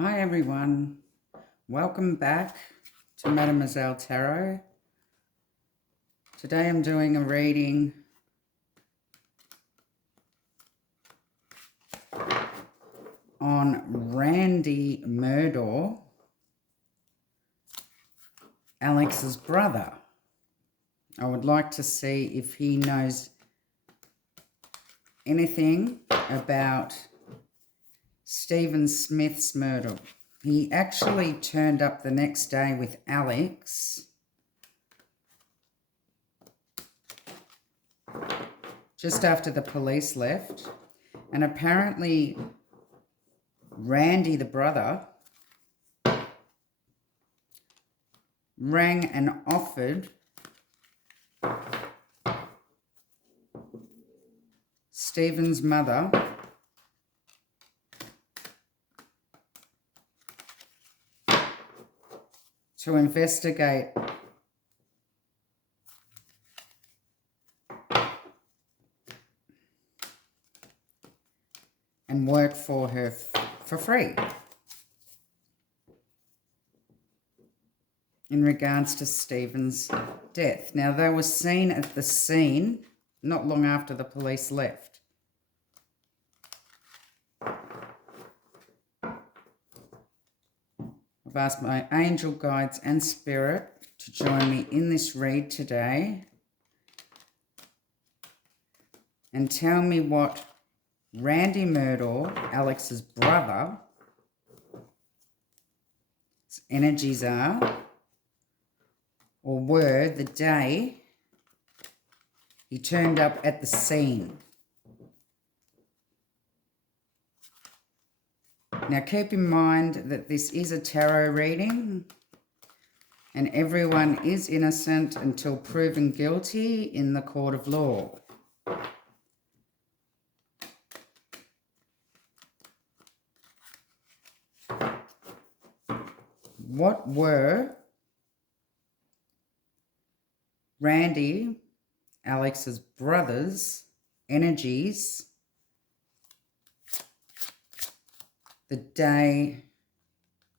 Hi everyone, welcome back to Mademoiselle Tarot. Today I'm doing a reading on Randy Murdaugh, Alex's brother. I would like to see if he knows anything about Stephen Smith's murder. He actually turned up the next day with Alex just after the police left, and apparently Randy, the brother, rang and offered Stephen's mother to investigate and work for her for free in regards to Stephen's death. Now, they were seen at the scene not long after the police left. I've asked my angel guides and spirit to join me in this read today and tell me what Randy Murdaugh, Alex's brother, energies are or were the day he turned up at the scene. Now keep in mind that this is a tarot reading and everyone is innocent until proven guilty in the court of law. What were Randy, Alex's brother's energies the day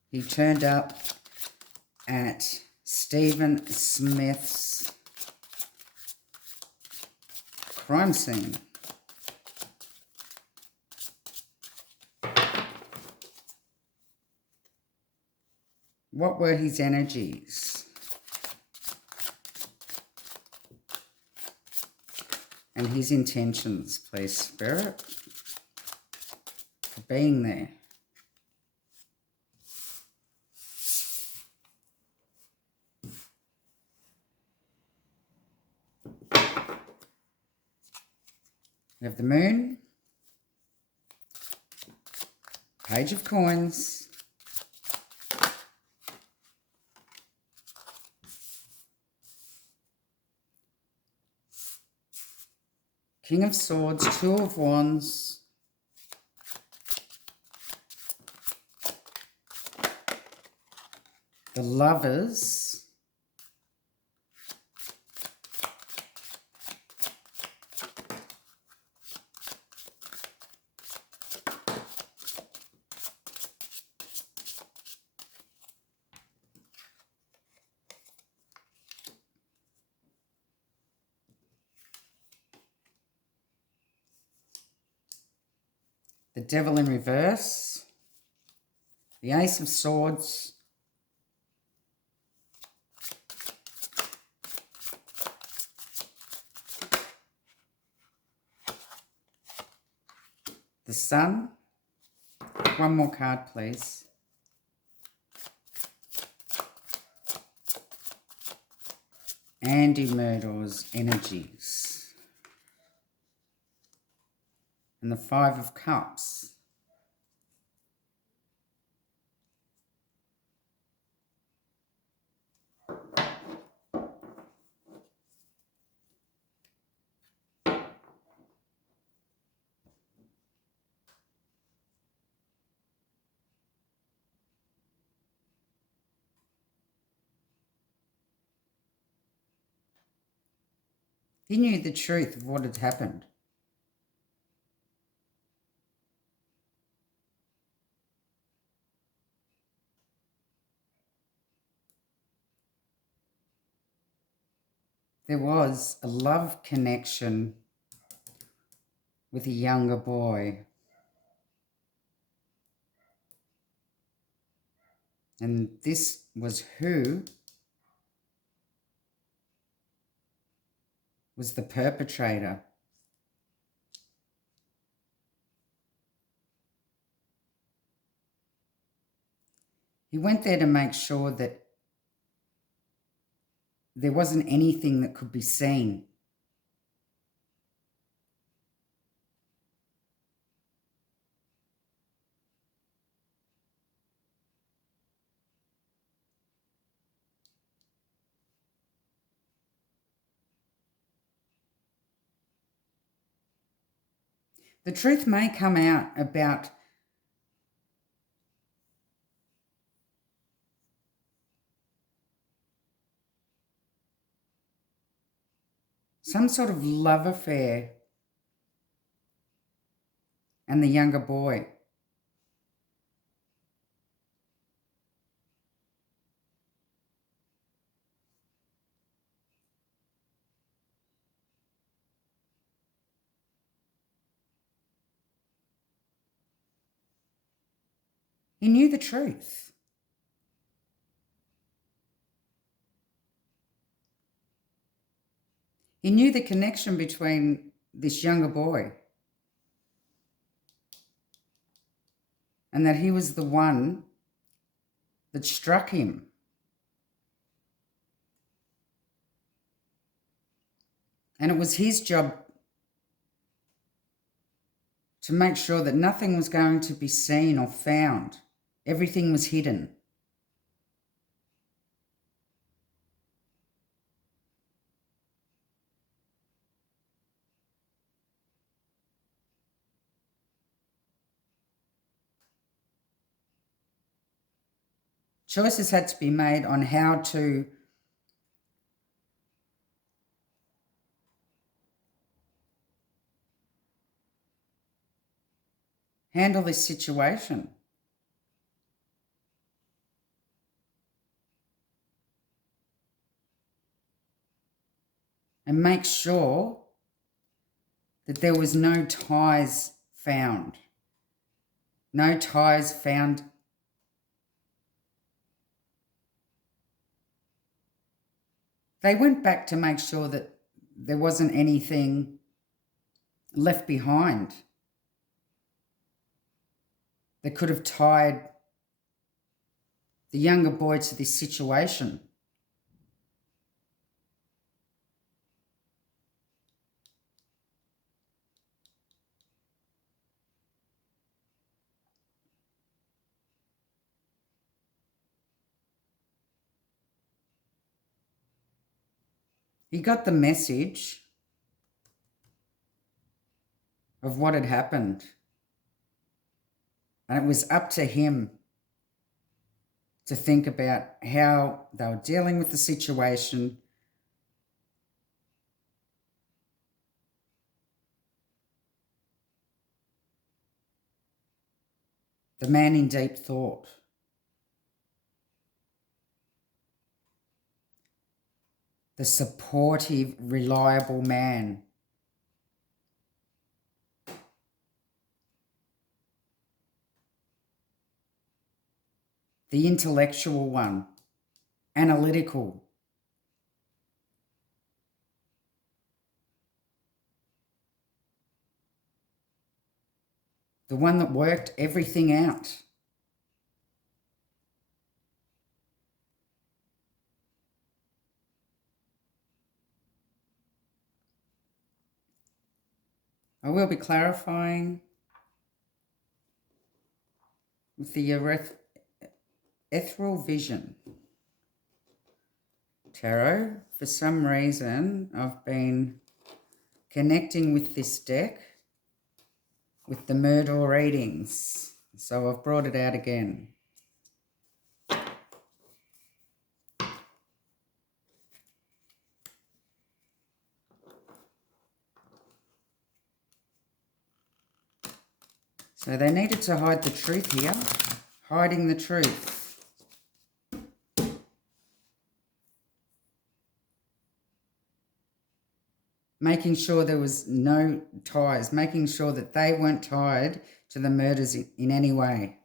he turned up at Stephen Smith's crime scene? What were his energies? And his intentions, please, Spirit, for being there. We have the Moon, Page of Coins, King of Swords, Two of Wands, the Lovers, the Devil in reverse, the Ace of Swords, the Sun. One more card, please. Andy Murdaugh's energies. And the Five of Cups. He knew the truth of what had happened. there was a love connection with a younger boy. And this was who was the perpetrator. He went there to make sure that there wasn't anything that could be seen. The truth may come out about some sort of love affair and the younger boy. He knew the truth. He knew the connection between this younger boy and that he was the one that struck him. And it was his job to make sure that nothing was going to be seen or found. Everything was hidden. Choices had to be made on how to handle this situation. And make sure that there was no ties found. No ties found. They went back to make sure that there wasn't anything left behind that could have tied the younger boy to this situation. He got the message of what had happened. And it was up to him to think about how they were dealing with the situation. The man in deep thought. The supportive, reliable man. The intellectual one. Analytical. The one that worked everything out. I will be clarifying with the ethereal vision tarot. For some reason, I've been connecting with this deck with the Murdaughs readings. So I've brought it out again. So they needed to hide the truth here. Hiding the truth. making sure there was no ties, making sure that they weren't tied to the murders in any way.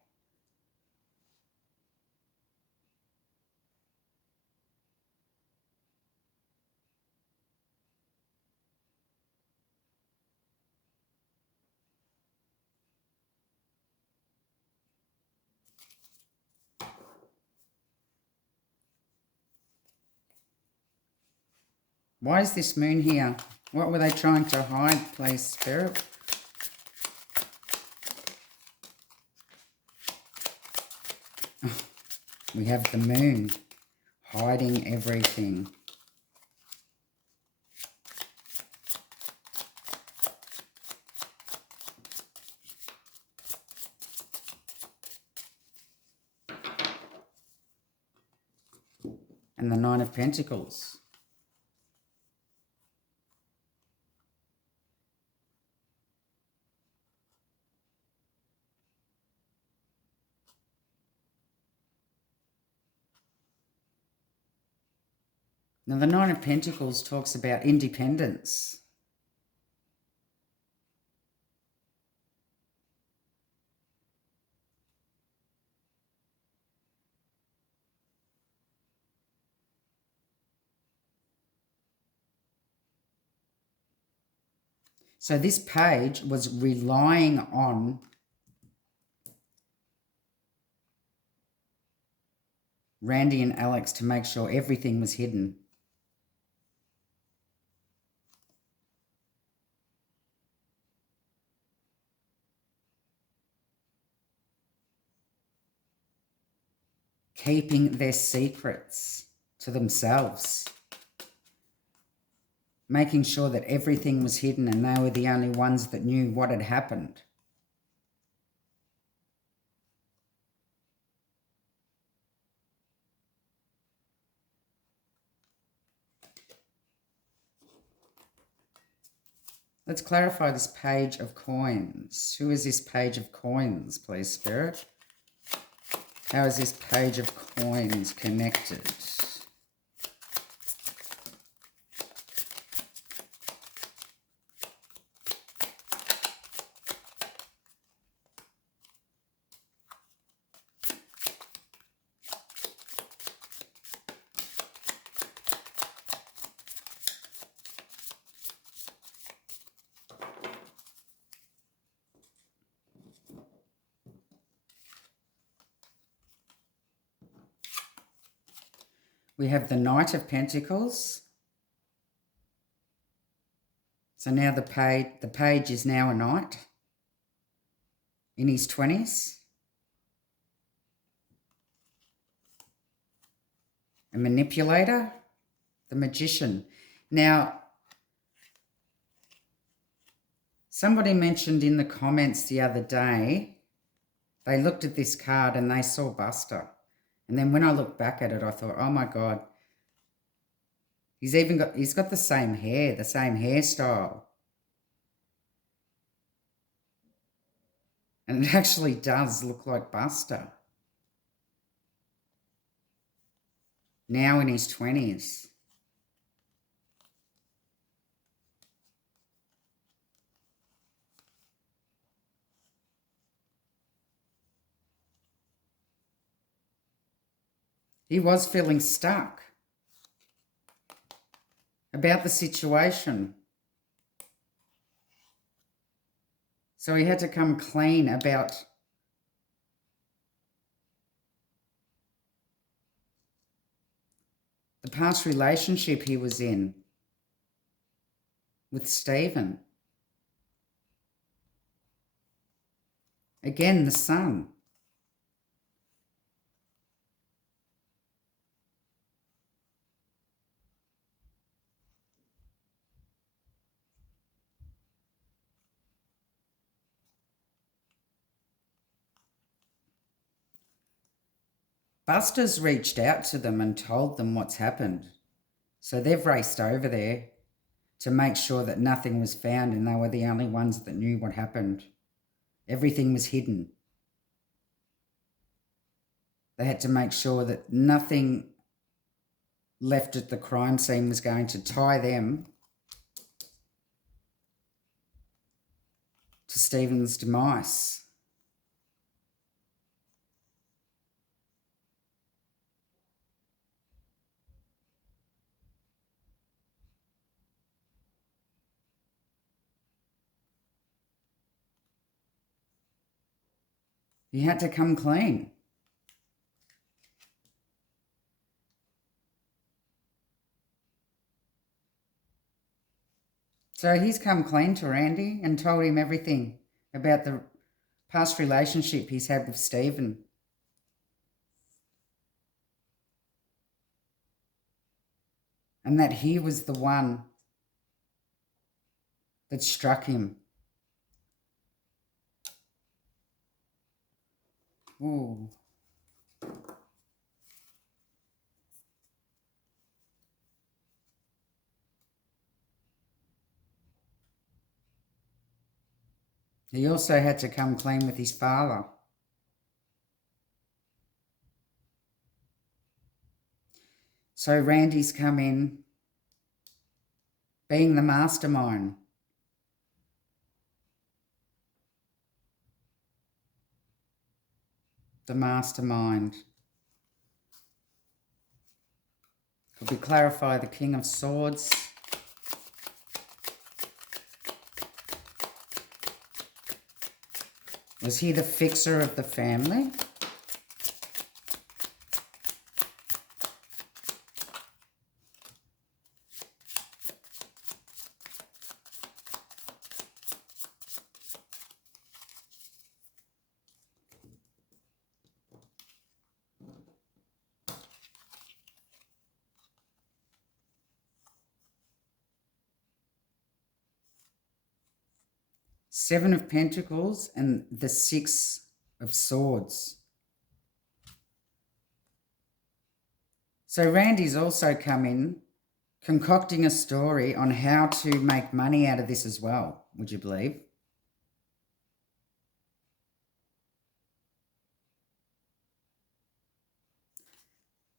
Why is this moon here? What were they trying to hide, please, Spirit? We have the moon hiding everything. And the Nine of Pentacles. Now, the Nine of Pentacles talks about independence. So this page was relying on Randy and Alex to make sure everything was hidden. Keeping their secrets to themselves. Making sure that everything was hidden and they were the only ones that knew what had happened. Let's clarify this page of coins. Who is this page of coins, please, Spirit? How is this page of coins connected? We have the Knight of Pentacles. So now the page is now a knight in his 20s. A manipulator, the Magician. Now, somebody mentioned in the comments the other day, they looked at this card and they saw Buster. And then when I looked back at it, I thought, oh my God, he's got the same hair, the same hairstyle. And it actually does look like Buster. Now in his 20s. He was feeling stuck about the situation. So he had to come clean about the past relationship he was in with Stephen. Again, the Sun. Buster's reached out to them and told them what's happened. So they've raced over there to make sure that nothing was found and they were the only ones that knew what happened. Everything was hidden. They had to make sure that nothing left at the crime scene was going to tie them for Stephen's demise. He had to come clean. So he's come clean to Randy and told him everything about the past relationship he's had with Stephen. And that he was the one that struck him. Ooh. He also had to come clean with his father. So Randy's come in being the mastermind. The mastermind. Could we clarify the King of Swords? Was he the fixer of the family? Seven of Pentacles and the Six of Swords. So Randy's also come in concocting a story on how to make money out of this as well, would you believe?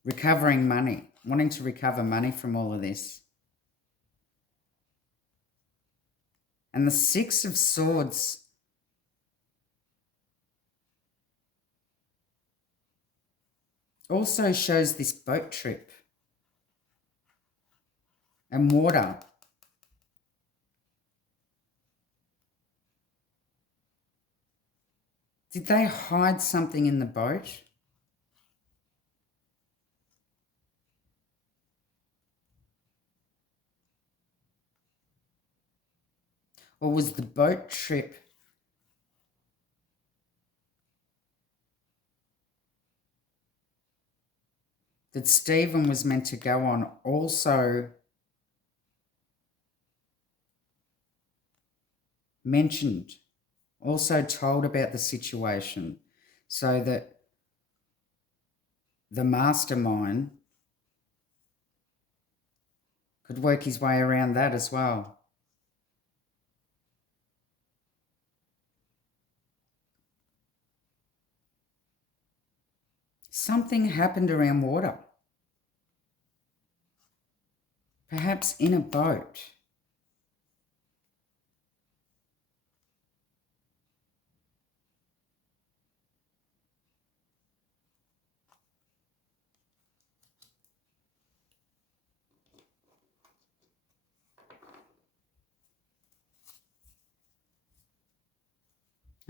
Recovering money, wanting to recover money from all of this. And the Six of Swords also shows this boat trip and water. Did they hide something in the boat? Or was the boat trip that Stephen was meant to go on also mentioned, also told about the situation, so that the mastermind could work his way around that as well? Something happened around water. Perhaps in a boat.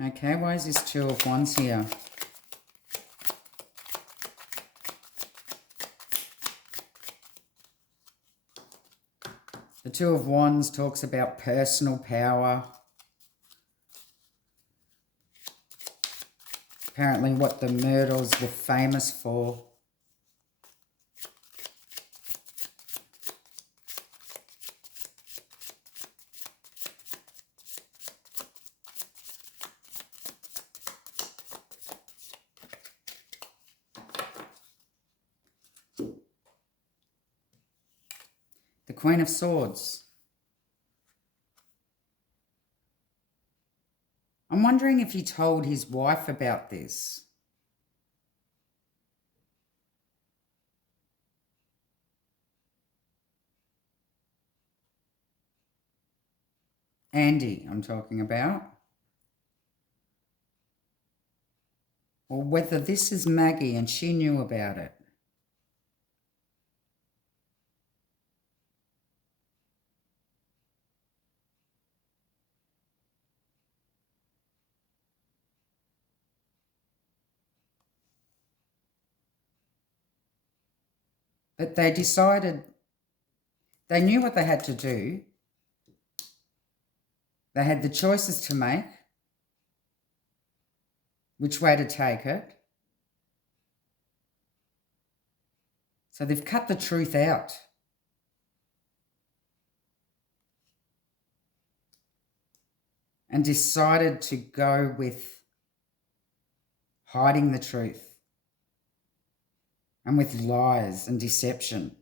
Okay, why is this Two of Wands here? The Two of Wands talks about personal power. Apparently what the Murdaughs were famous for. The Queen of Swords. I'm wondering if he told his wife about this. Andy, I'm talking about. or whether this is Maggie and she knew about it. But they decided, they knew what they had to do. They had the choices to make, which way to take it. So they've cut the truth out. And decided to go with hiding the truth and with lies and deception.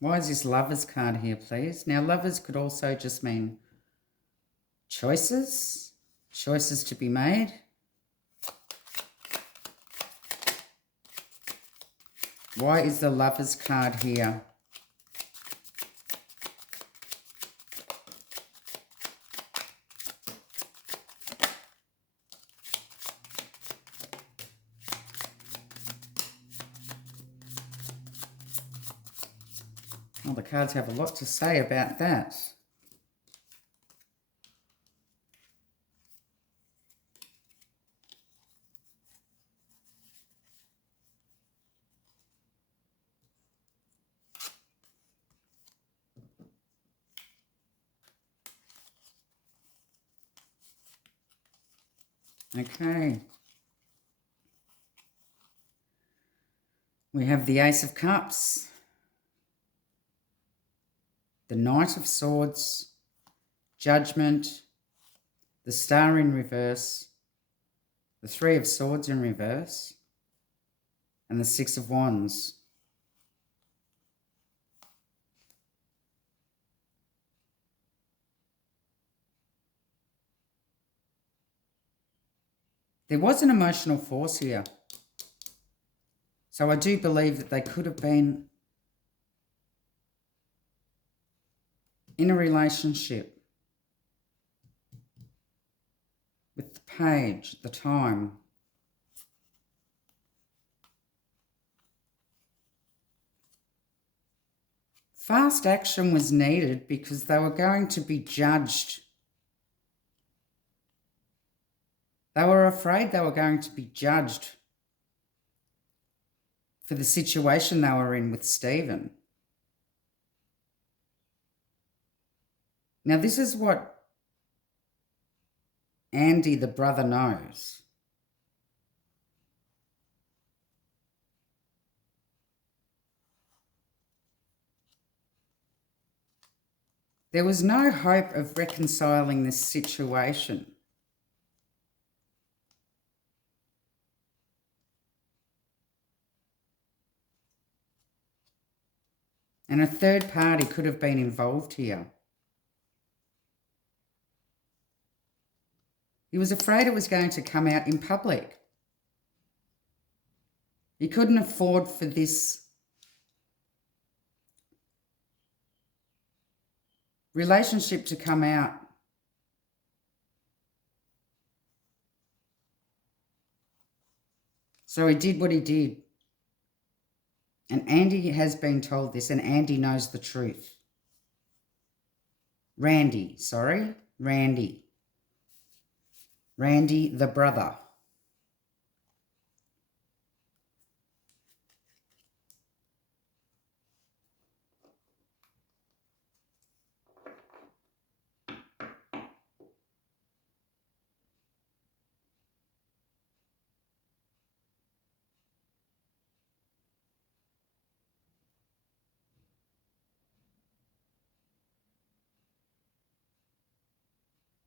Why is this Lovers card here, please? Now, Lovers could also just mean choices to be made. Why is the Lovers card here? Well, the cards have a lot to say about that. Okay. We have the Ace of Cups, the Knight of Swords, Judgment, the Star in reverse, the Three of Swords in reverse, and the Six of Wands. There was an emotional force here. So I do believe that they could have been in a relationship with the Page at the time. Fast action was needed because they were going to be judged. They were afraid they were going to be judged for the situation they were in with Stephen. Now, this is what Andy, the brother, knows. There was no hope of reconciling this situation. And a third party could have been involved here. He was afraid it was going to come out in public. He couldn't afford for this relationship to come out. So he did what he did. And Andy has been told this, and Andy knows the truth. Randy the brother.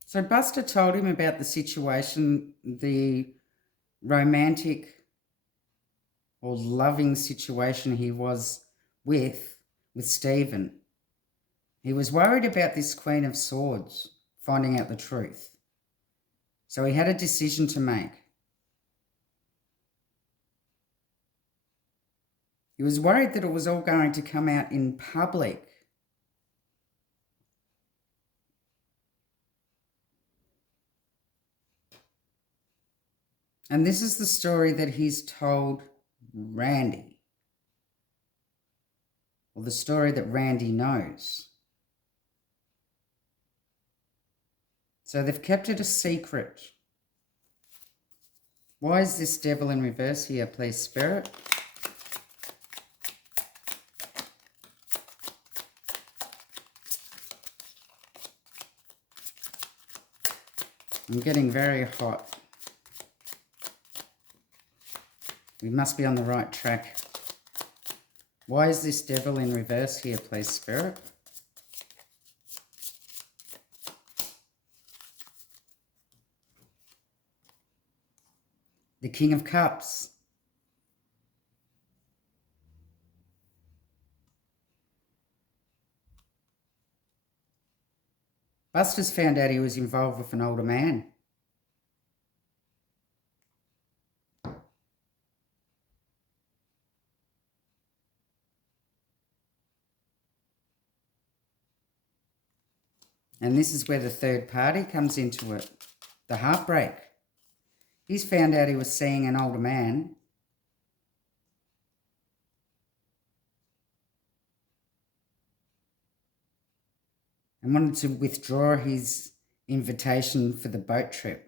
So Buster told him about the situation, the romantic or loving situation he was with Stephen. He was worried about this Queen of Swords finding out the truth. So he had a decision to make. He was worried that it was all going to come out in public. And this is the story that he's told Randy. Or the story that Randy knows. So they've kept it a secret. Why is this devil in reverse here, please, Spirit? I'm getting very hot. We must be on the right track. Why is this devil in reverse here, please, Spirit? The King of Cups. Buster's found out he was involved with an older man. And this is where the third party comes into it. The heartbreak. He's found out he was seeing an older man. And wanted to withdraw his invitation for the boat trip.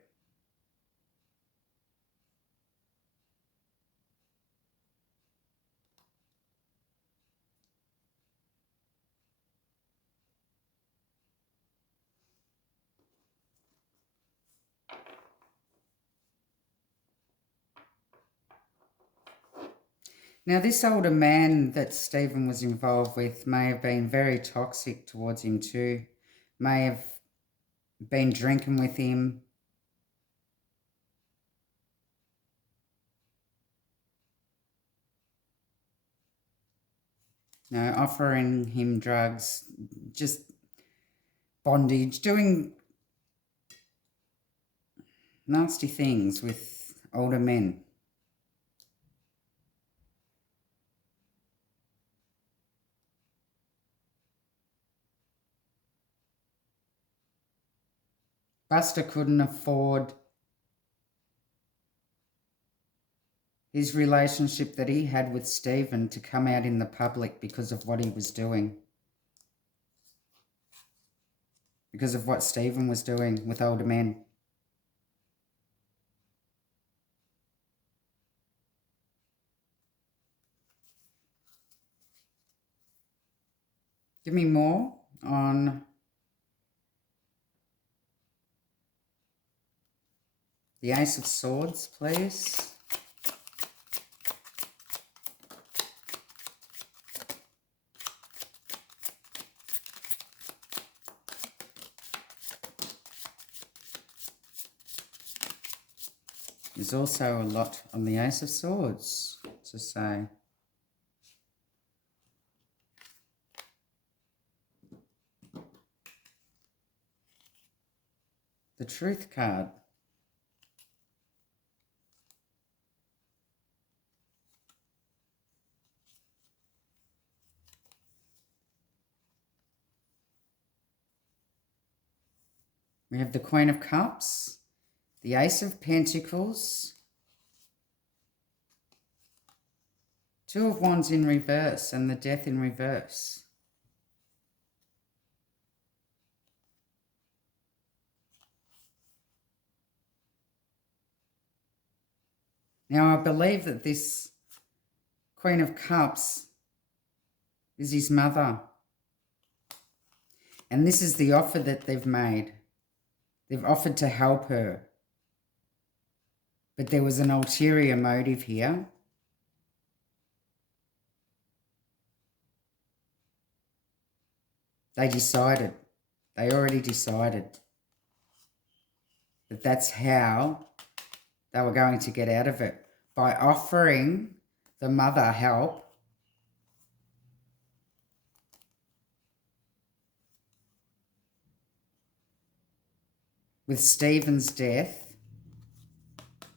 Now, this older man that Stephen was involved with may have been very toxic towards him too. May have been drinking with him. Offering him drugs, just bondage, doing nasty things with older men. Buster couldn't afford his relationship that he had with Stephen to come out in the public because of what he was doing. Because of what Stephen was doing with older men. Give me more on the Ace of Swords, please. There's also a lot on the Ace of Swords to say. The Truth card. We have the Queen of Cups, the Ace of Pentacles, Two of Wands in reverse, and the Death in reverse. Now, I believe that this Queen of Cups is his mother. And this is the offer that they've made. They've offered to help her. But there was an ulterior motive here. They already decided that that's how they were going to get out of it. By offering the mother help, with Stephen's death,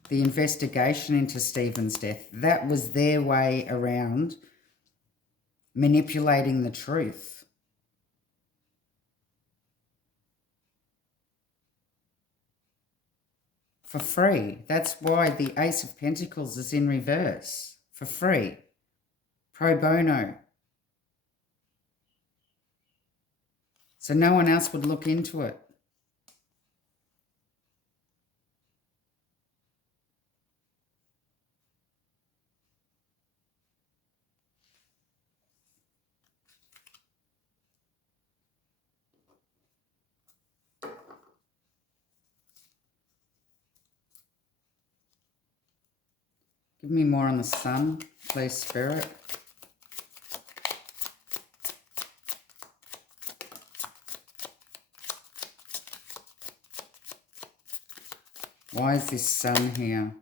the investigation into Stephen's death, that was their way around manipulating the truth. For free. That's why the Ace of Pentacles is in reverse. For free. Pro bono. So no one else would look into it. Give me more on the Sun, please, Spirit. Why is this Sun here?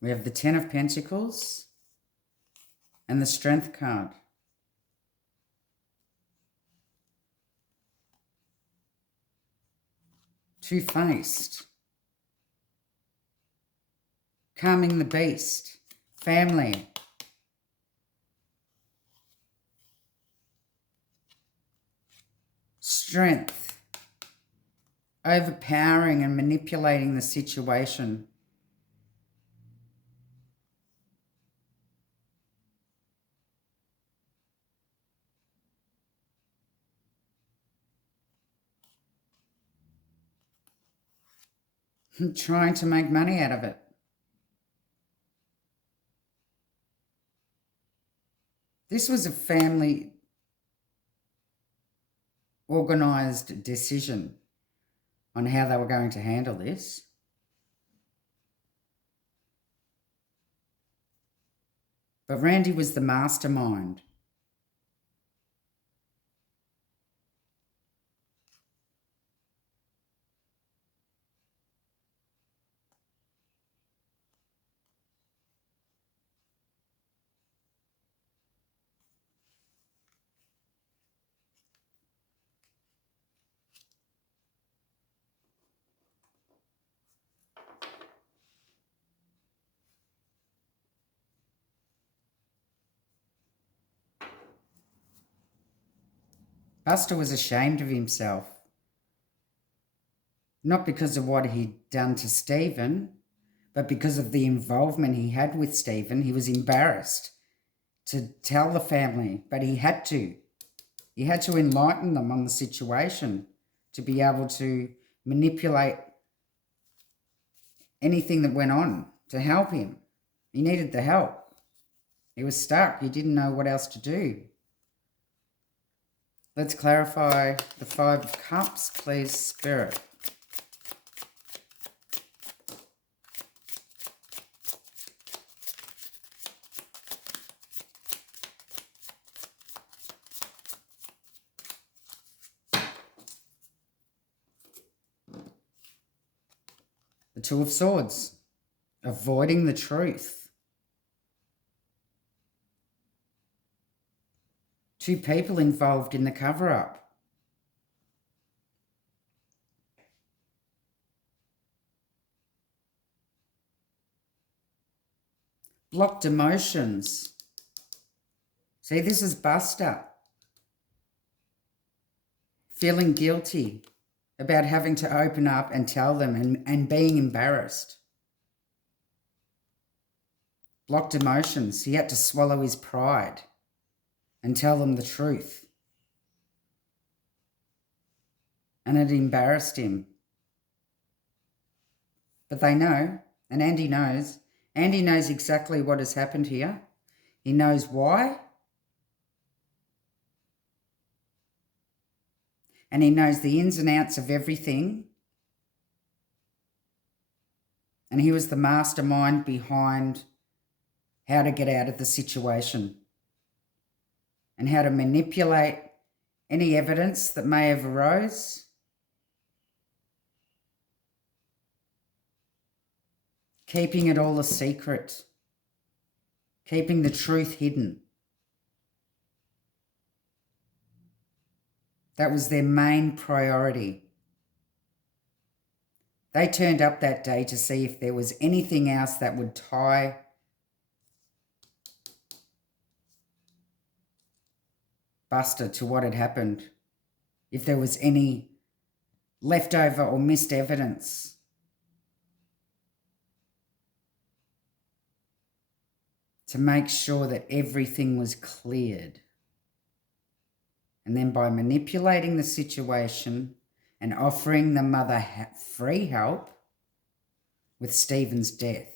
We have the Ten of Pentacles and the Strength card. Two-faced. Calming the beast. Family. Strength. Overpowering and manipulating the situation. Trying to make money out of it. This was a family organised decision on how they were going to handle this. But Randy was the mastermind. Buster was ashamed of himself. Not because of what he'd done to Stephen, but because of the involvement he had with Stephen. He was embarrassed to tell the family, but he had to. He had to enlighten them on the situation to be able to manipulate anything that went on to help him. He needed the help. He was stuck. He didn't know what else to do. Let's clarify the Five of Cups, please, Spirit. The Two of Swords, avoiding the truth. Two people involved in the cover-up. Blocked emotions. See, this is Buster. Feeling guilty about having to open up and tell them and being embarrassed. Blocked emotions. He had to swallow his pride and tell them the truth. And it embarrassed him. But they know, and Andy knows. Andy knows exactly what has happened here. He knows why. And he knows the ins and outs of everything. And he was the mastermind behind how to get out of the situation and how to manipulate any evidence that may have arose. Keeping it all a secret. Keeping the truth hidden. That was their main priority. They turned up that day to see if there was anything else that would tie Buster to what had happened. If there was any leftover or missed evidence. To make sure that everything was cleared. And then by manipulating the situation and offering the mother free help with Stephen's death.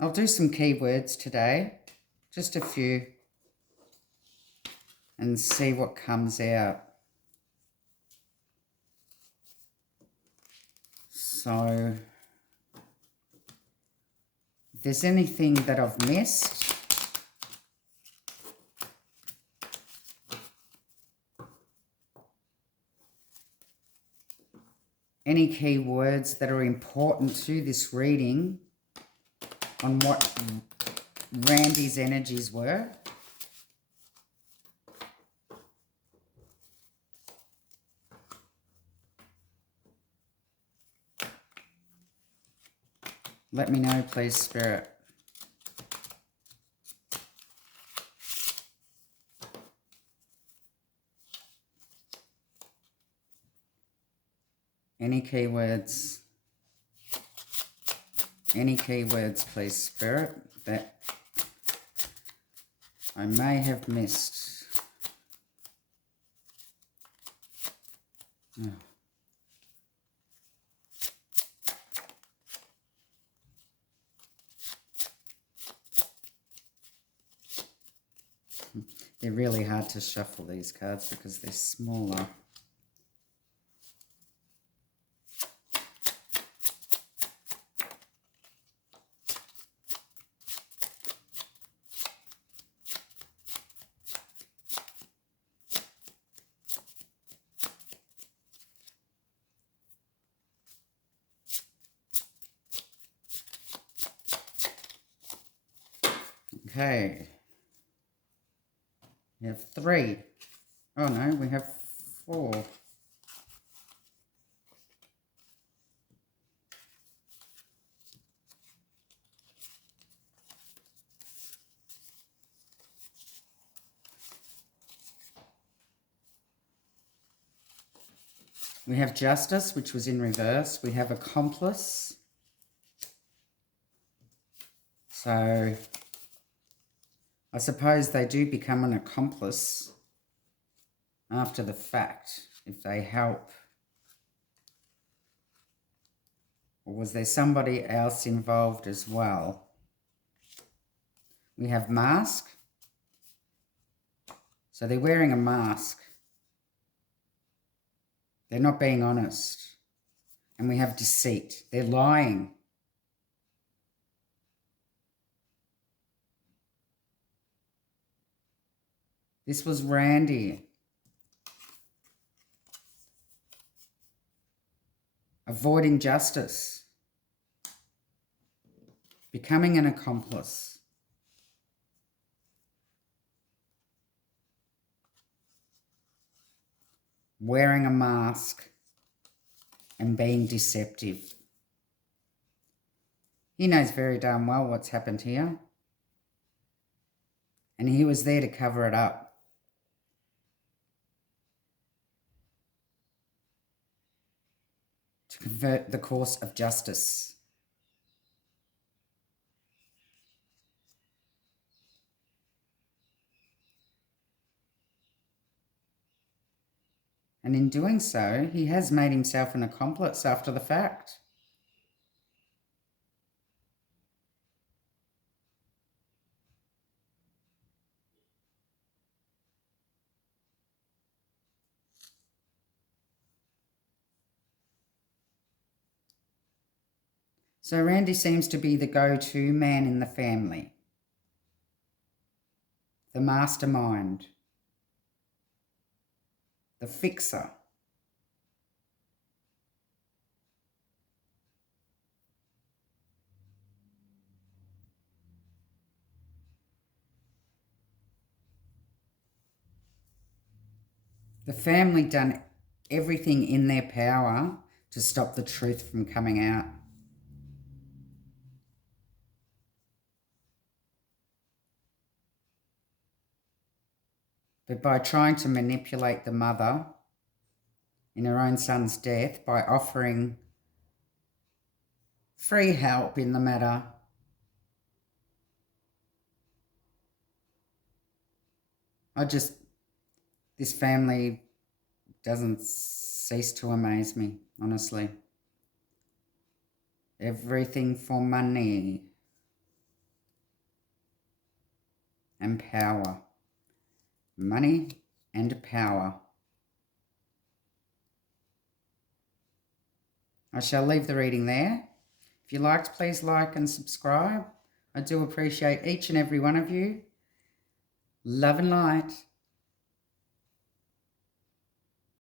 I'll do some keywords today, just a few, and see what comes out. So, if there's anything that I've missed, any key words that are important to this reading on what Randy's energies were. Let me know, please, Spirit. Any keywords? Any keywords, please, Spirit, that I may have missed? Oh. They're really hard to shuffle, these cards, because they're smaller. Okay. We have 3. Oh no, we have 4. We have Justice, which was in reverse. We have Accomplice. So I suppose they do become an accomplice after the fact if they help. Or was there somebody else involved as well? We have Mask. So they're wearing a mask. They're not being honest. And we have Deceit. They're lying. This was Randy. Avoiding justice. Becoming an accomplice. Wearing a mask and being deceptive. He knows very damn well what's happened here. And he was there to cover it up. To convert the course of justice. And in doing so, he has made himself an accomplice after the fact. So Randy seems to be the go-to man in the family. The mastermind. The fixer. The family done everything in their power to stop the truth from coming out. But by trying to manipulate the mother in her own son's death, by offering free help in the matter, this family doesn't cease to amaze me, honestly. Everything for money and power. Money and power. I shall leave the reading there. If you liked, please like and subscribe. I do appreciate each and every one of you. Love and light.